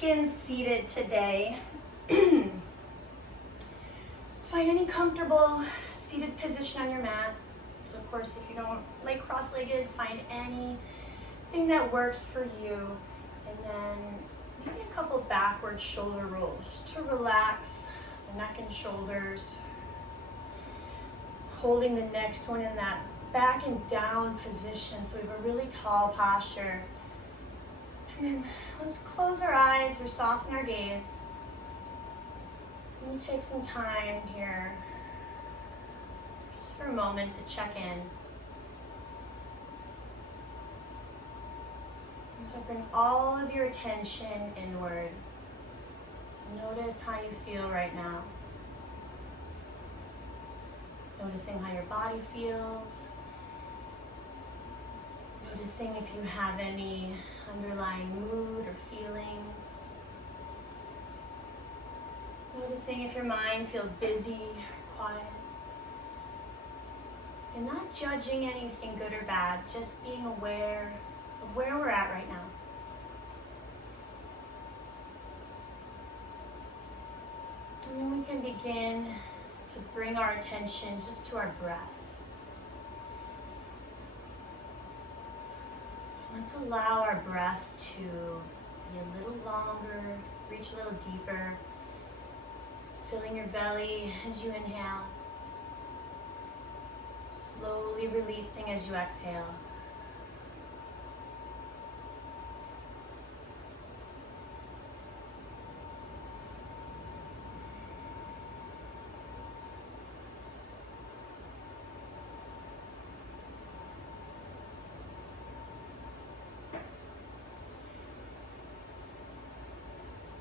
begin seated today. Let's find any comfortable seated position on your mat. So of course, if you don't lay cross-legged, find anything that works for you. And then maybe a couple backward shoulder rolls to relax the neck and shoulders. Holding the next one in that back and down position, so we have a really tall posture. And then let's close our eyes or soften our gaze. And we'll take some time here, just for a moment to check in. So bring all of your attention inward. Notice how you feel right now. Noticing how your body feels. Noticing if you have any underlying mood or feelings. Noticing if your mind feels busy or quiet. And not judging anything good or bad, just being aware of where we're at right now. And then we can begin to bring our attention just to our breath. Let's allow our breath to be a little longer, reach a little deeper, filling your belly as you inhale, slowly releasing as you exhale.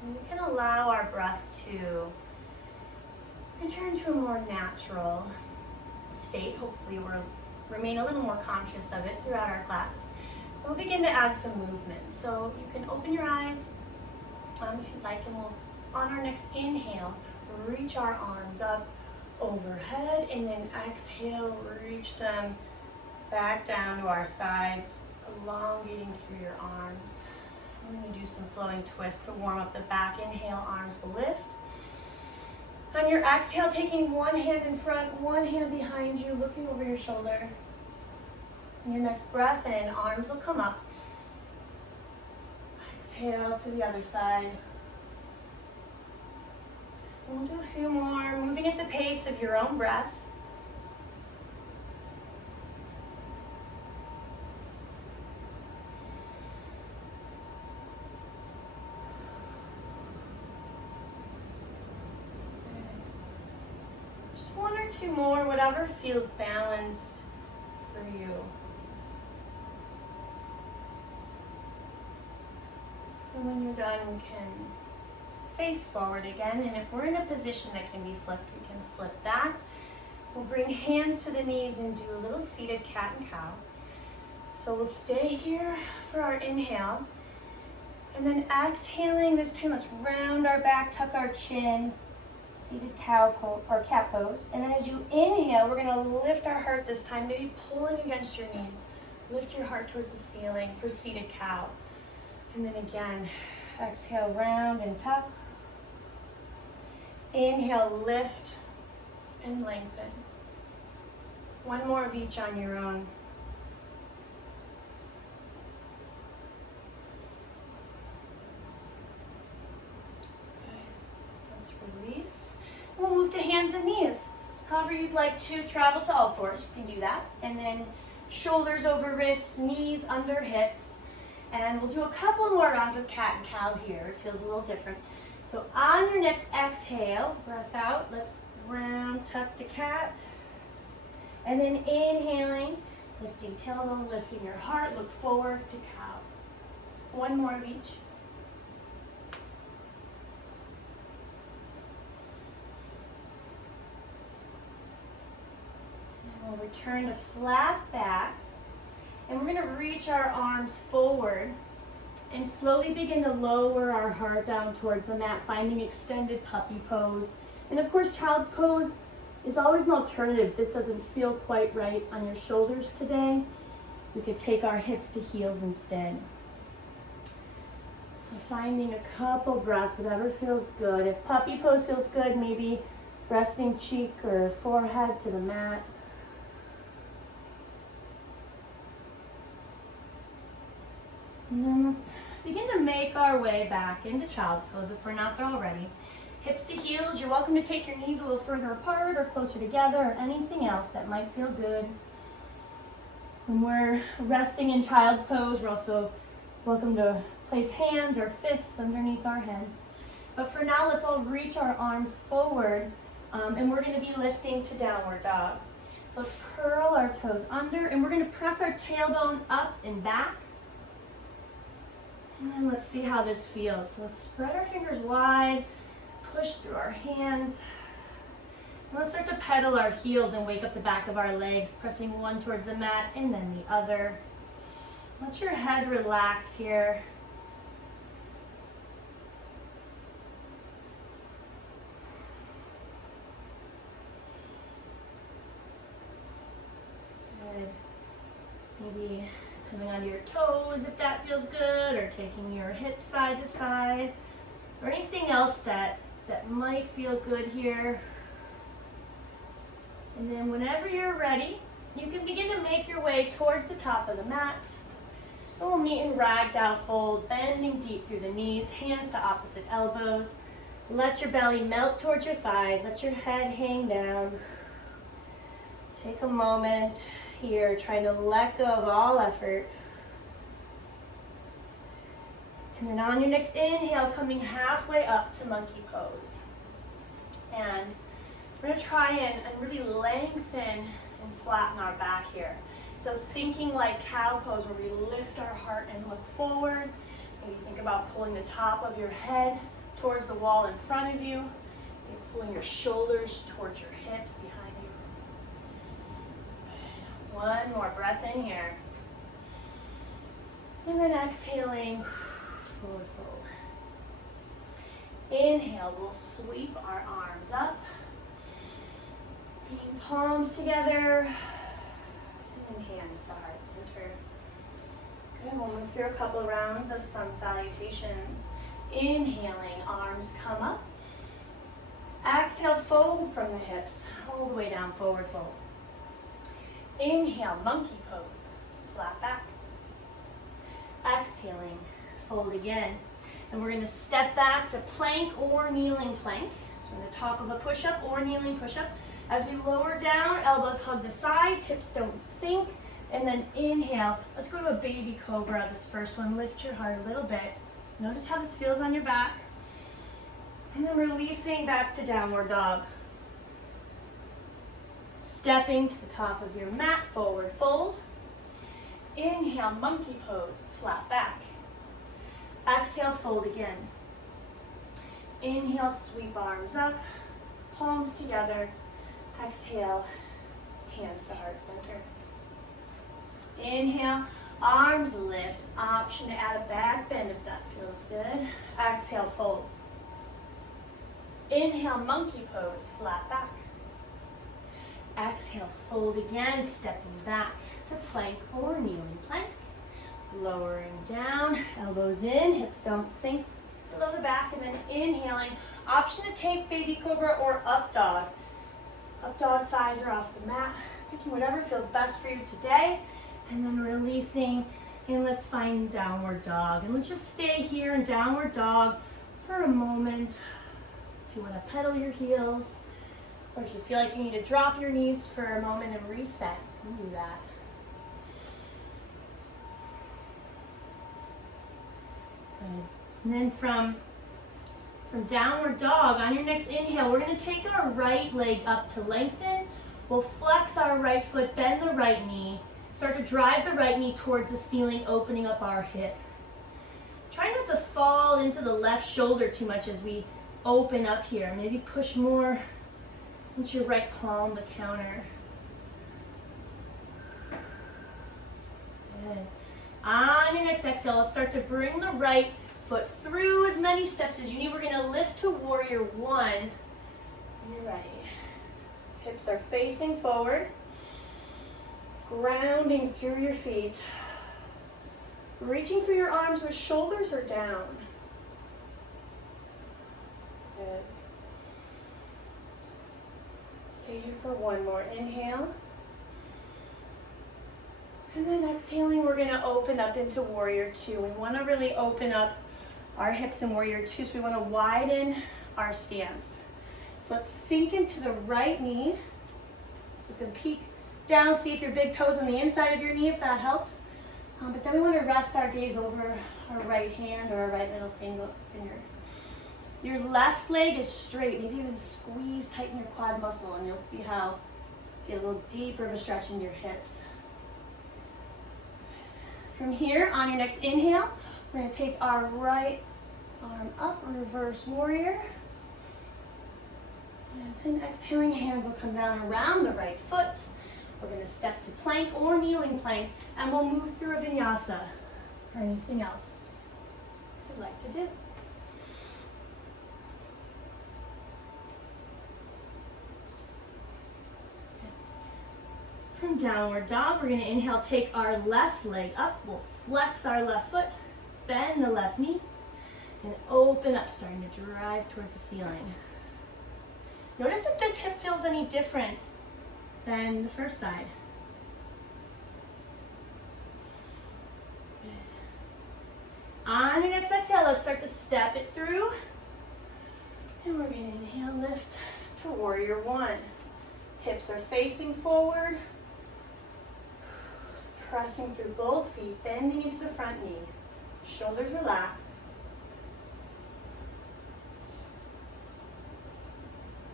And we can allow our breath to return to a more natural state. Hopefully we'll remain a little more conscious of it throughout our class. We'll begin to add some movement. So you can open your eyes if you'd like, and we'll, on our next inhale, reach our arms up overhead, and then exhale, reach them back down to our sides, elongating through your arms. We're going to do some flowing twists to warm up the back. Inhale, arms will lift. On your exhale, taking one hand in front, one hand behind you, looking over your shoulder. On your next breath in, arms will come up. Exhale to the other side. And we'll do a few more, moving at the pace of your own breath. One or two more, whatever feels balanced for you. And when you're done, we can face forward again. And if we're in a position that can be flipped, we can flip that. We'll bring hands to the knees and do a little seated cat and cow. So we'll stay here for our inhale. And then exhaling, this time let's round our back, tuck our chin. Seated cow pose or cat pose. And then as you inhale, we're going to lift our heart this time, maybe pulling against your knees. Lift your heart towards the ceiling for seated cow. And then again, exhale, round and tuck. Inhale, lift and lengthen. One more of each on your own. Release. We'll move to hands and knees. However you'd like to travel to all fours, you can do that. And then shoulders over wrists, knees under hips. And we'll do a couple more rounds of cat and cow here. It feels a little different. So on your next exhale, breath out, let's round, tuck to cat. And then inhaling, lifting tailbone, lifting your heart, look forward to cow. One more of each. We'll return to flat back, and we're going to reach our arms forward and slowly begin to lower our heart down towards the mat, finding extended puppy pose. And of course, child's pose is always an alternative. This doesn't feel quite right on your shoulders today. We could take our hips to heels instead. So finding a couple breaths, whatever feels good. If puppy pose feels good, maybe resting cheek or forehead to the mat. And then let's begin to make our way back into child's pose if we're not there already. Hips to heels, you're welcome to take your knees a little further apart or closer together or anything else that might feel good. When we're resting in child's pose, we're also welcome to place hands or fists underneath our head. But for now, let's all reach our arms forward and we're going to be lifting to downward dog. So let's curl our toes under and we're going to press our tailbone up and back. And then let's see how this feels. So let's spread our fingers wide, push through our hands. And let's start to pedal our heels and wake up the back of our legs, pressing one towards the mat and then the other. Let your head relax here. Good. Maybe coming onto your toes if that feels good, or taking your hips side to side, or anything else that might feel good here. And then whenever you're ready, you can begin to make your way towards the top of the mat. So we'll meet in ragdoll fold, bending deep through the knees, hands to opposite elbows. Let your belly melt towards your thighs, let your head hang down. Take a moment here, trying to let go of all effort. And then on your next inhale, coming halfway up to monkey pose. And we're gonna try and really lengthen and flatten our back here. So thinking like cow pose, where we lift our heart and look forward. Maybe think about pulling the top of your head towards the wall in front of you. Maybe pulling your shoulders towards your hips behind you. One more breath in here. And then exhaling, forward fold. Inhale, we'll sweep our arms up. Bringing palms together. And then hands to heart center. Good, we'll move through a couple rounds of sun salutations. Inhaling, arms come up. Exhale, fold from the hips, all the way down, forward fold. Inhale, monkey pose, flat back. Exhaling, fold again. And we're gonna step back to plank or kneeling plank. So in the top of a push-up or kneeling push-up. As we lower down, elbows hug the sides, hips don't sink. And then inhale, let's go to a baby cobra, this first one. Lift your heart a little bit. Notice how this feels on your back. And then releasing back to downward dog. Stepping to the top of your mat, forward fold. Inhale, monkey pose, flat back. Exhale, fold again. Inhale, sweep arms up, palms together. Exhale, hands to heart center. Inhale, arms lift. Option to add a back bend if that feels good. Exhale, fold. Inhale, monkey pose, flat back. Exhale, fold again, stepping back to plank or kneeling plank. Lowering down, elbows in, hips don't sink below the back, and then inhaling. Option to take baby cobra or up dog. Up dog, thighs are off the mat. Picking whatever feels best for you today. And then releasing, and let's find downward dog. And let's just stay here in downward dog for a moment. If you want to pedal your heels, or if you feel like you need to drop your knees for a moment and reset, you can do that. Good. And then from downward dog, on your next inhale, we're going to take our right leg up to lengthen. We'll flex our right foot, bend the right knee, start to drive the right knee towards the ceiling, opening up our hip. Try not to fall into the left shoulder too much as we open up here. Maybe push more into your right palm, the counter. Good. On your next exhale, let's start to bring the right foot through as many steps as you need. We're going to lift to warrior one. And you're ready. Hips are facing forward. Grounding through your feet. Reaching for your arms where shoulders are down. Stay here for one more inhale. And then exhaling, we're gonna open up into warrior two. We wanna really open up our hips in warrior two, so we wanna widen our stance. So let's sink into the right knee. You can peek down, see if your big toe's on the inside of your knee, if that helps. But then we wanna rest our gaze over our right hand or our right middle finger. Your left leg is straight. Maybe even squeeze, tighten your quad muscle, and you'll see how you get a little deeper of a stretch in your hips. From here, on your next inhale, we're gonna take our right arm up, reverse warrior. And then exhaling, hands will come down around the right foot. We're gonna step to plank or kneeling plank, and we'll move through a vinyasa or anything else you'd like to do. From downward dog, we're gonna inhale, take our left leg up. We'll flex our left foot, bend the left knee, and open up, starting to drive towards the ceiling. Notice if this hip feels any different than the first side. On your next exhale, let's start to step it through. And we're gonna inhale, lift to warrior one. Hips are facing forward. Pressing through both feet, bending into the front knee. Shoulders relax.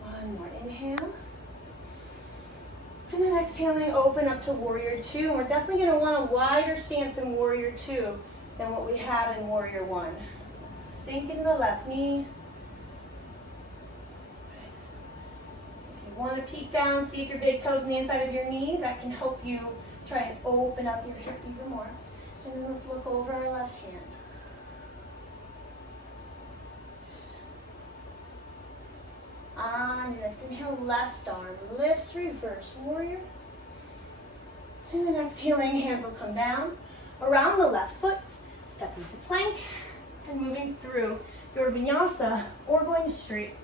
One more inhale. And then exhaling, open up to warrior two. And we're definitely going to want a wider stance in warrior two than what we have in warrior one. Let's sink into the left knee. If you want to peek down, see if your big toe's on the inside of your knee. That can help you try and open up your hip even more. And then let's look over our left hand. On your next inhale, left arm lifts, reverse warrior. And then exhaling, hands will come down around the left foot, step into plank, and moving through your vinyasa or going straight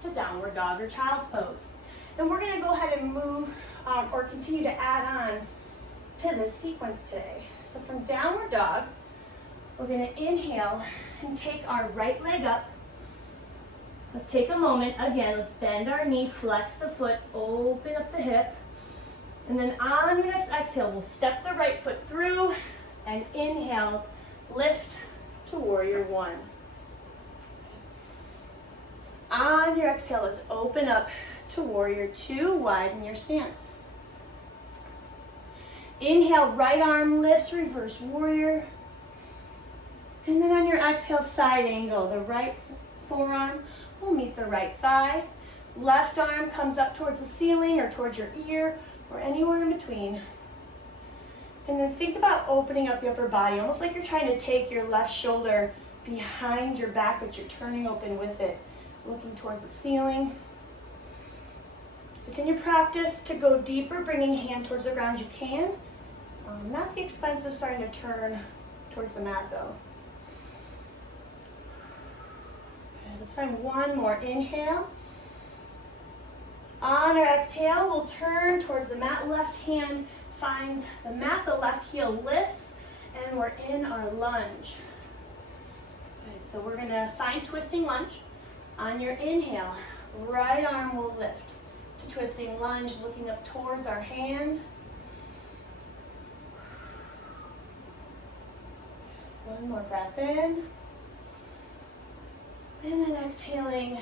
to downward dog or child's pose. And we're gonna go ahead and move or continue to add on to this sequence today. So from downward dog, we're gonna inhale and take our right leg up. Let's take a moment, again, let's bend our knee, flex the foot, open up the hip. And then on your next exhale, we'll step the right foot through and inhale, lift to warrior one. On your exhale, let's open up to warrior two, widen your stance. Inhale, right arm lifts, reverse warrior. And then on your exhale, side angle. The right forearm will meet the right thigh. Left arm comes up towards the ceiling or towards your ear or anywhere in between. And then think about opening up the upper body, almost like you're trying to take your left shoulder behind your back, but you're turning open with it, looking towards the ceiling. If it's in your practice to go deeper, bringing hand towards the ground, you can. Not at the expense of starting to turn towards the mat though. Okay, let's find one more inhale. On our exhale, we'll turn towards the mat. Left hand finds the mat, the left heel lifts, and we're in our lunge. Good, so we're gonna find twisting lunge. On your inhale, right arm will lift to twisting lunge, looking up towards our hand. One more breath in. And then exhaling,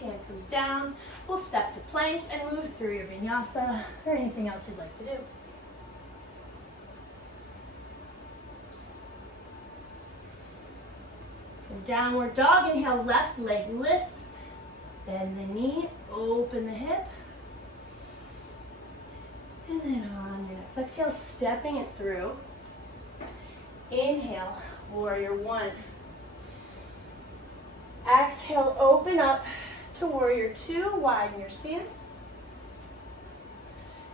hand comes down. We'll step to plank and move through your vinyasa or anything else you'd like to do. From downward dog, inhale, left leg lifts. Bend the knee, open the hip. And then on your next exhale, stepping it through. Inhale, warrior one. Exhale, open up to warrior two, widen your stance.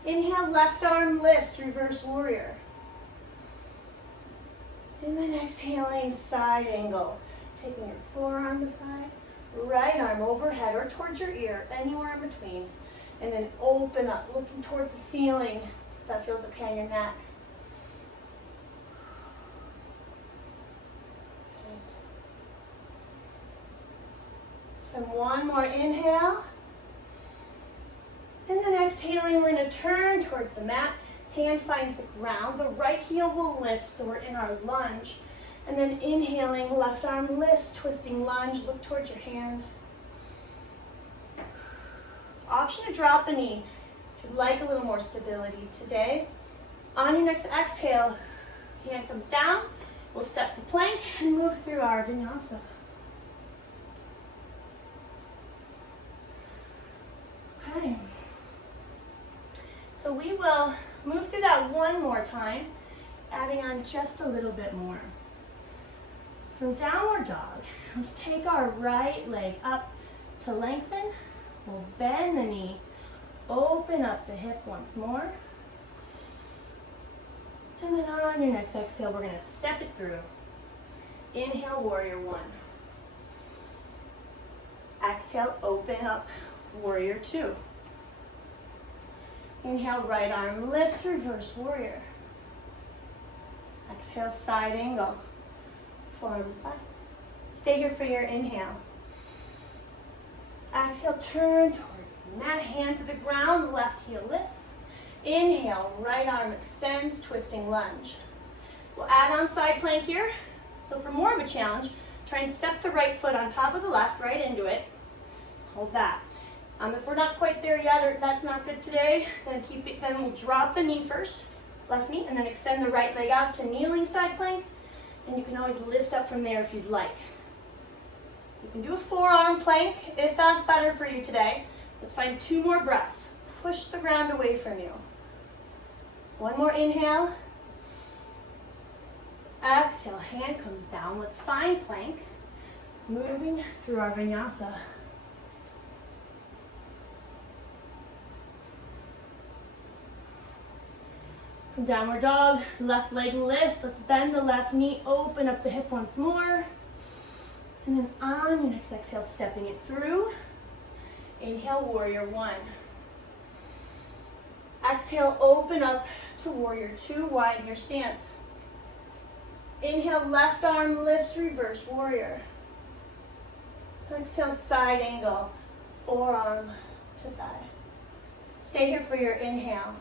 Inhale, left arm lifts, reverse warrior. And then exhaling, side angle. Taking your forearm to thigh, right arm overhead or towards your ear, anywhere in between. And then open up, looking towards the ceiling, if that feels okay on your neck. And one more inhale. And then exhaling, we're gonna turn towards the mat. Hand finds the ground. The right heel will lift, so we're in our lunge. And then inhaling, left arm lifts, twisting lunge. Look towards your hand. Option to drop the knee if you'd like a little more stability today. On your next exhale, hand comes down. We'll step to plank and move through our vinyasa. Okay. So we will move through that one more time, adding on just a little bit more. So from downward dog, let's take our right leg up to lengthen. We'll bend the knee, open up the hip once more. And then on your next exhale, we're gonna step it through. Inhale, warrior one. Exhale, open up, warrior two. Inhale, right arm lifts, reverse warrior. Exhale, side angle, forward five. Stay here for your inhale. Exhale, turn towards the mat, hand to the ground, left heel lifts. Inhale, right arm extends, twisting lunge. We'll add on side plank here. So for more of a challenge, try and step the right foot on top of the left, right into it. Hold that. If we're not quite there yet, or that's not good today, then keep it. Then we'll drop the knee first, left knee, and then extend the right leg out to kneeling side plank. And you can always lift up from there if you'd like. You can do a forearm plank if that's better for you today. Let's find two more breaths. Push the ground away from you. One more inhale. Exhale, hand comes down. Let's find plank. Moving through our vinyasa. From downward dog, left leg lifts. Let's bend the left knee, open up the hip once more. And then on your next exhale, stepping it through. Inhale, warrior one. Exhale, open up to warrior two, widen your stance. Inhale, left arm lifts, reverse warrior. Exhale, side angle, forearm to thigh. Stay here for your inhale.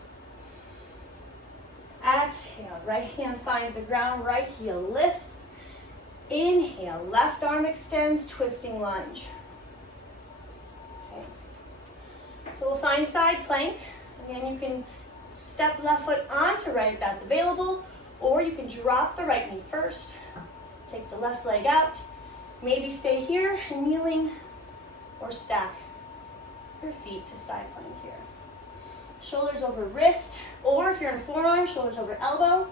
Exhale, right hand finds the ground, right heel lifts. Inhale, left arm extends, twisting lunge. Okay. So we'll find side plank. Again, you can step left foot onto right if that's available, or you can drop the right knee first. Take the left leg out. Maybe stay here and kneeling, or stack your feet to side plank here. Shoulders over wrist, or if you're in forearm, shoulders over elbow.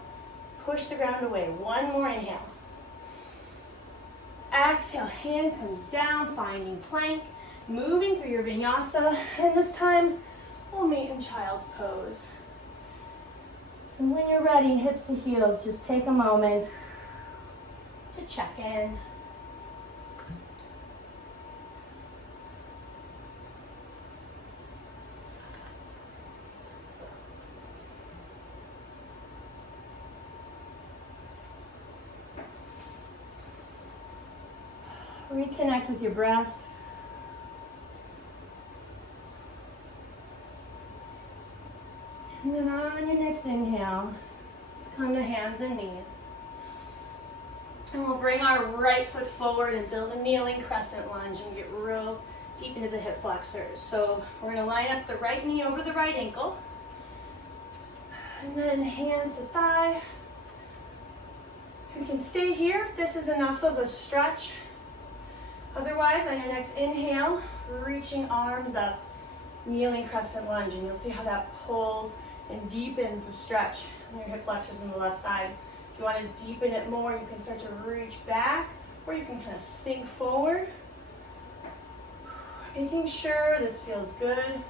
Push the ground away. One more inhale. Exhale, hand comes down, finding plank, moving through your vinyasa, and this time we'll meet in child's pose. So when you're ready, hips to heels, just take a moment to check in. Reconnect with your breath. And then on your next inhale, let's come to hands and knees. And we'll bring our right foot forward and build a kneeling crescent lunge and get real deep into the hip flexors. So we're going to line up the right knee over the right ankle. And then hands to thigh. You can stay here if this is enough of a stretch. Otherwise, on your next inhale, reaching arms up, kneeling crescent lunge, and you'll see how that pulls and deepens the stretch in your hip flexors on the left side. If you want to deepen it more, you can start to reach back, or you can kind of sink forward. Making sure this feels good.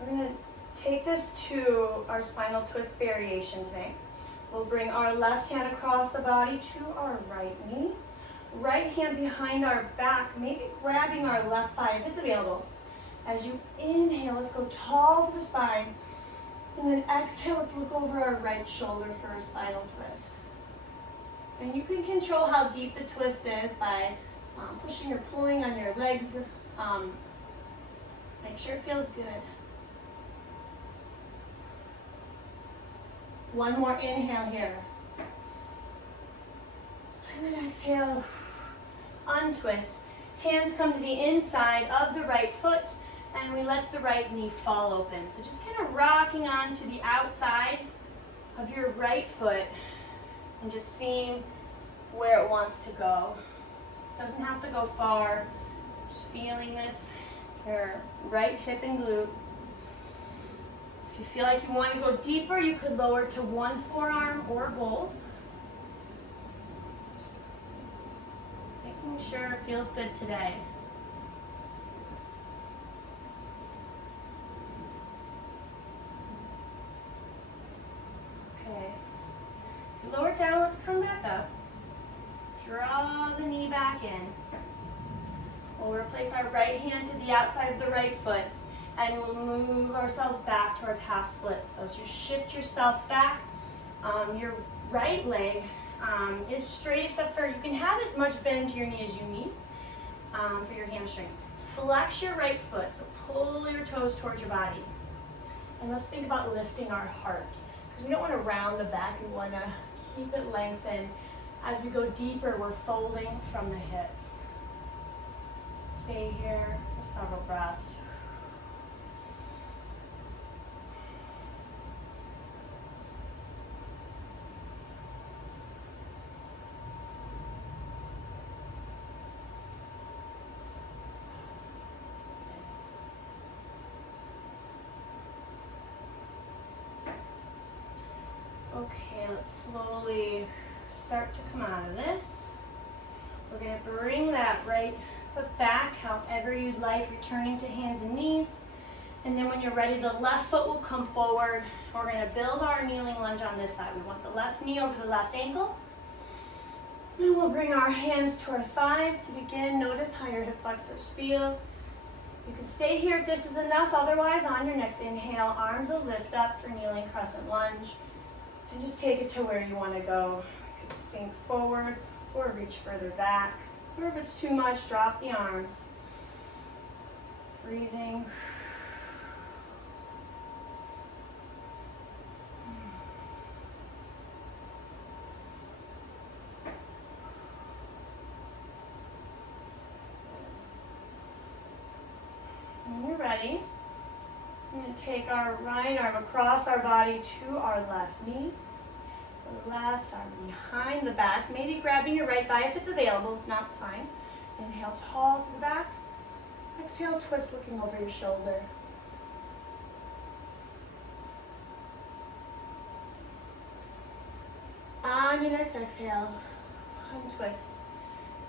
We're going to Take this to our spinal twist variation today. We'll bring our left hand across the body to our right knee. Right hand behind our back, maybe grabbing our left thigh if it's available. As you inhale, let's go tall for the spine. And then exhale, let's look over our right shoulder for a spinal twist. And you can control how deep the twist is by pushing or pulling on your legs. Make sure it feels good. One more inhale here. And then exhale, untwist. Hands come to the inside of the right foot, and we let the right knee fall open. So just kind of rocking on to the outside of your right foot and just seeing where it wants to go. Doesn't have to go far. Just feeling this, your right hip and glute. If you feel like you want to go deeper, you could lower to one forearm or both. Making sure it feels good today. Okay. If you lower it down, let's come back up. Draw the knee back in. We'll replace our right hand to the outside of the right foot, and we'll move ourselves back towards half splits. So as you shift yourself back, your right leg is straight, except for you can have as much bend to your knee as you need for your hamstring. Flex your right foot, so pull your toes towards your body. And let's think about lifting our heart, because we don't want to round the back, we want to keep it lengthened. As we go deeper, we're folding from the hips. Stay here for several breaths. Okay, let's slowly start to come out of this. We're going to bring that right foot back, however you'd like, returning to hands and knees. And then when you're ready, the left foot will come forward. We're going to build our kneeling lunge on this side. We want the left knee over the left ankle. And we'll bring our hands to our thighs to begin. Notice how your hip flexors feel. You can stay here if this is enough. Otherwise, on your next inhale, arms will lift up for kneeling crescent lunge. And just take it to where you want to go. You can sink forward or reach further back. Or if it's too much, drop the arms. Breathing. When you're ready, I'm going to take our right arm across our body to our left knee. The left arm behind the back, maybe grabbing your right thigh if it's available. If not, it's fine. Inhale tall through the back. Exhale, twist looking over your shoulder. On your next exhale, untwist.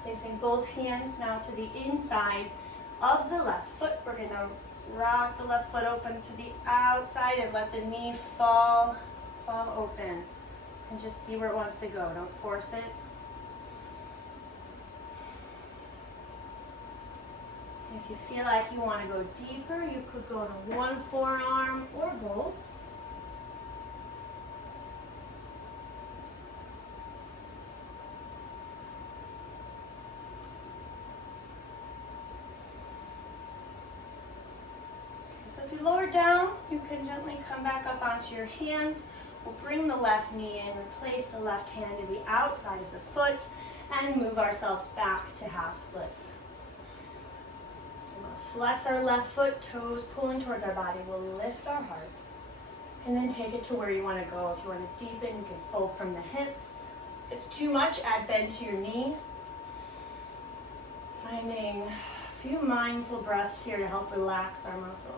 Placing both hands now to the inside of the left foot. We're going to rock the left foot open to the outside and let the knee fall open. And just see where it wants to go. Don't force it. If you feel like you want to go deeper, you could go to one forearm or both. So if you lower down, you can gently come back up onto your hands. We'll bring the left knee in, replace the left hand to the outside of the foot, and move ourselves back to half splits. We'll flex our left foot, toes pulling towards our body. We'll lift our heart, and then take it to where you want to go. If you want to deepen, you can fold from the hips. If it's too much, add bend to your knee. Finding a few mindful breaths here to help relax our muscle.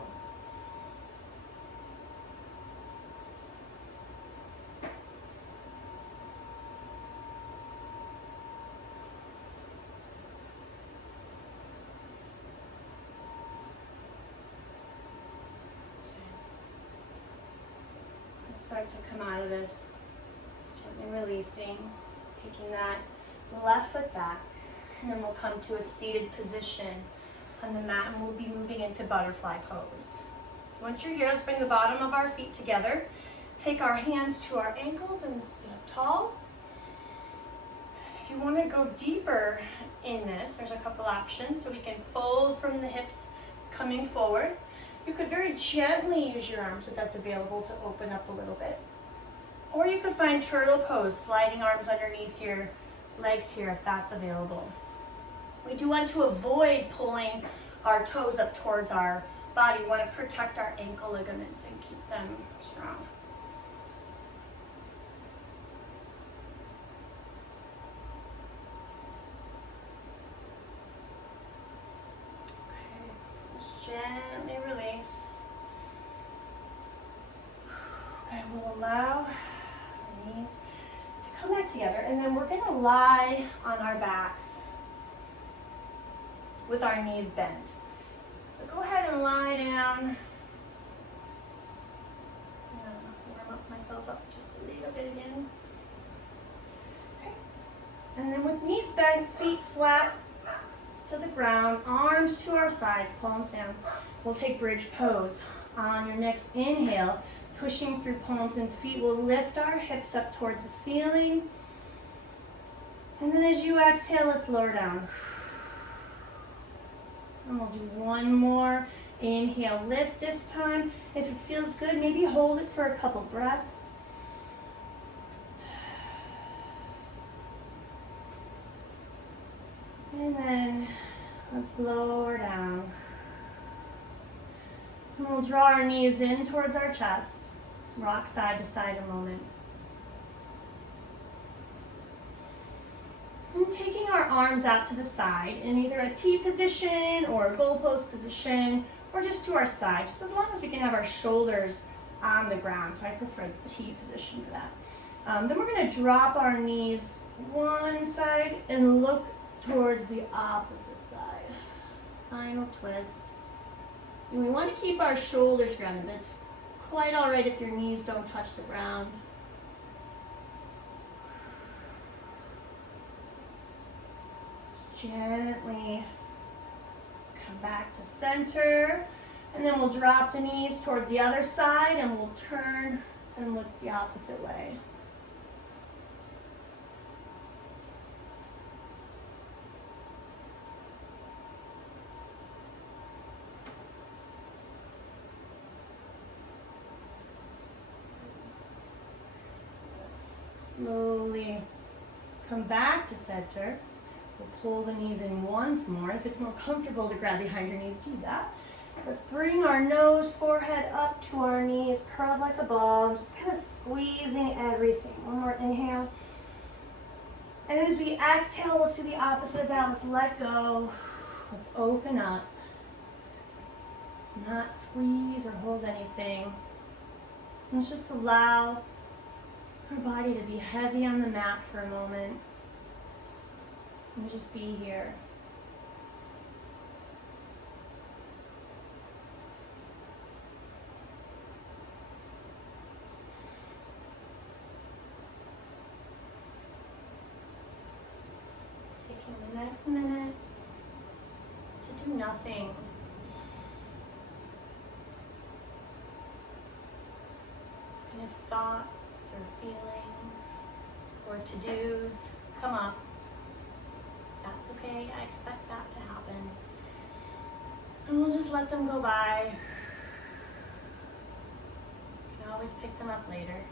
start to come out of this. Gently releasing, taking that left foot back, and then we'll come to a seated position on the mat, and we'll be moving into butterfly pose. So once you're here, let's bring the bottom of our feet together. Take our hands to our ankles and sit up tall. If you want to go deeper in this, there's a couple options. So we can fold from the hips coming forward. You could very gently use your arms if that's available to open up a little bit. Or you could find turtle pose, sliding arms underneath your legs here if that's available. We do want to avoid pulling our toes up towards our body. We want to protect our ankle ligaments and keep them strong. Gently release. Okay, we'll allow our knees to come back together, and then we're going to lie on our backs with our knees bent. So go ahead and lie down. I'm going to warm myself up just a little bit again. Okay. And then with knees bent, feet flat to the ground, arms to our sides, palms down. We'll take bridge pose. On your next inhale, pushing through palms and feet, we'll lift our hips up towards the ceiling. And then as you exhale, let's lower down. And we'll do one more. Inhale, lift this time. If it feels good, maybe hold it for a couple breaths. And then let's lower down. And we'll draw our knees in towards our chest. Rock side to side a moment. And taking our arms out to the side in either a T position or a goalpost position, or just to our side, just as long as we can have our shoulders on the ground. So I prefer the T position for that. Then we're going to drop our knees one side and look towards the opposite side. Spinal twist. And we want to keep our shoulders grounded. It's quite all right if your knees don't touch the ground. Just gently come back to center. And then we'll drop the knees towards the other side and we'll turn and look the opposite way. Slowly come back to center. We'll pull the knees in once more. If it's more comfortable to grab behind your knees, do that. Let's bring our nose, forehead up to our knees, curled like a ball, just kind of squeezing everything. One more inhale. And then as we exhale, let's do the opposite of that. Let's let go. Let's open up. Let's not squeeze or hold anything. Let's just allow our body to be heavy on the mat for a moment and just be here. Taking the next minute to do nothing. And if thoughts or feelings or to-dos come up, that's okay. I expect that to happen. And we'll just let them go by. You can always pick them up later.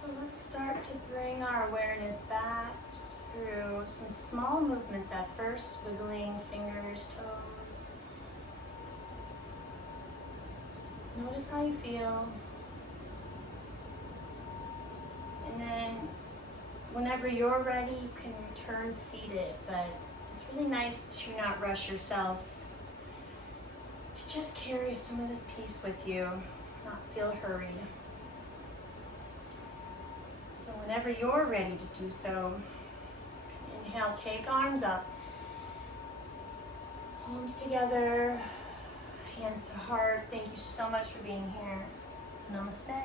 So let's start to bring our awareness back just through some small movements at first, wiggling fingers, toes. Notice how you feel. And then whenever you're ready, you can return seated, but it's really nice to not rush yourself, to just carry some of this peace with you, not feel hurried. So whenever you're ready to do so, inhale, take arms up, palms together, hands to heart. Thank you so much for being here. Namaste.